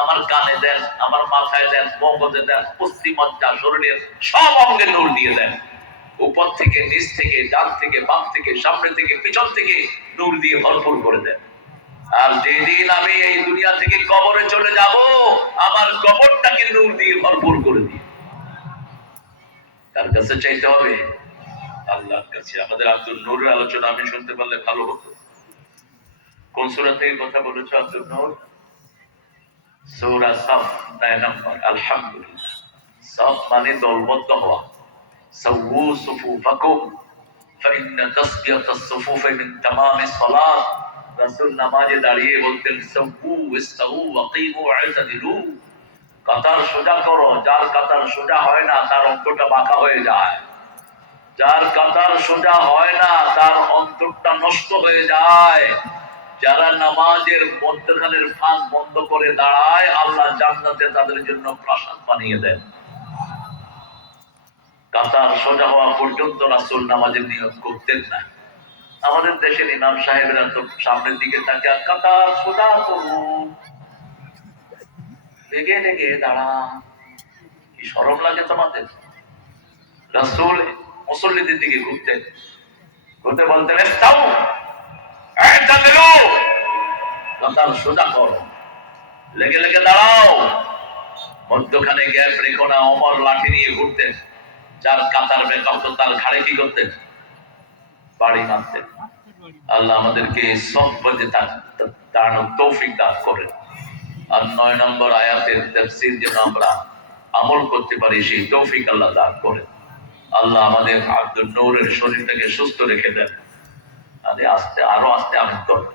আমার কানে দেন, আমার মাথায় দেন, মগজে দেন, পুষ্টি মজ্জা শরীরের সব অঙ্গে নূর দিয়ে দেন। উপর থেকে, নিচ থেকে, ডান থেকে, বাম থেকে, সামনে থেকে, পিছন থেকে নূর দিয়ে ভরপুর করে দেন। আর যেদিন আমি এই দুনিয়া থেকে কবরে চলে যাব, আমার কবরটাকে নূর দিয়ে ভরপুর করে দিই। তার কাছে চাইতে হবে, আল্লাহর কাছে। আমাদের আব্দুল নূরের আলোচনা আমি শুনতে পারলে ভালো হতো। কোন সূরা থেকে কথা বলেছো আব্দুল নূর? সূরা সাফ 9 নম্বর। আলহামদুলিল্লাহ। সাফ মানে দলবদ্ধ হওয়া। সাওয়ু সুফুফাকুম ফাইন্না তাসবিয়াতাস সুফুফি মিন তামামিস সালাত। রাসূল নামাজে দাঁড়িয়ে বলতেন, সাওয়ু ইস্তাউ ওয়াকিমু আ'তাদিলু। কাতার সোজা করো। যার কাতার সোজা হয় না তার অন্তরটা বাঁকা হয়ে যায়। যার কাতার সোজা হয় না তার অন্তরটা নষ্ট হয়ে যায়। যারা নামাজের মধ্যখানের ফাঁক বন্ধ করে দাঁড়ায়, আল্লাহ জান্নাতে তাদের জন্য প্রাসাদ বানিয়ে দেন। কাতার সোজা হওয়া পর্যন্ত রাসূল নামাজের নিয়ত করতেন না। আমাদের দেশের ইমাম সাহেবরা তো সামনের দিকে থাকে, আর কাতার সোজা করুন, লেগে লেগে দাঁড়া। কি শরম লাগে তোমাদের? রাসূল মুসল্লিদের দিকে ঘুরতেন, ঘুরতে বলতেন, ইস্তাউ আ'তাদিলু, কাতার সোজা করো, লেগে লেগে দাঁড়াও, মধ্যখানে গ্যাপ রেখো না। ওমর লাঠি নিয়ে ঘুরতেন, যার কাতার বেকার তো তার ঘাড়ে কি করতেন? বাড়ি মারতেন। আল্লাহ আমাদেরকে সহবতে দাঁড়ানোর তৌফিক দান করেন। আর 9 নম্বর আয়াতের তাফসীর যেন আমরা আমল করতে পারি, সেই তৌফিক আল্লাহ দান করেন। আল্লাহ আমাদের আব্দুল নূরের শরীরটাকে সুস্থ রেখে দেন। আরো আস্তে আমিন করেন।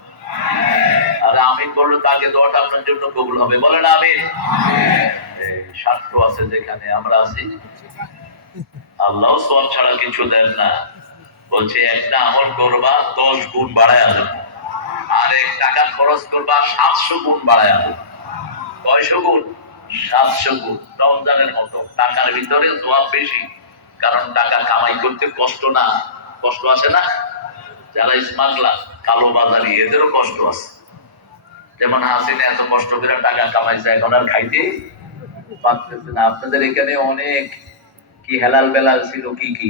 আর আমিন বললে তো আগে দোয়াটা আপনার জন্য কবুল হবে। বলেন আমিন। স্বার্থ আছে যেখানে আমরা আছি, আল্লাহ সওয়াব ছাড়া কিছু দেন না। বলছে একটা আমল করবা 10 গুণ বাড়ায় আনবে, আর 1 টাকা খরচ করবা 700 গুণ বাড়ায় আনবে। 900 গুণ, 700 গুণ। রমজানের মতো টাকার ভিতরে সওয়াব বেশি, কারণ টাকা কামাই করতে কষ্ট না, কষ্ট আছে না? যারা স্মাগলার, কালো বাজারি, এদেরও কষ্ট আছে। যেমন হাসিনা এত কষ্ট করে টাকা কামাইছে, এখন আর খাইতে পারতেছে না। আপনাদের এখানে অনেক কি হেলাল বেলাল ছিল, কি কি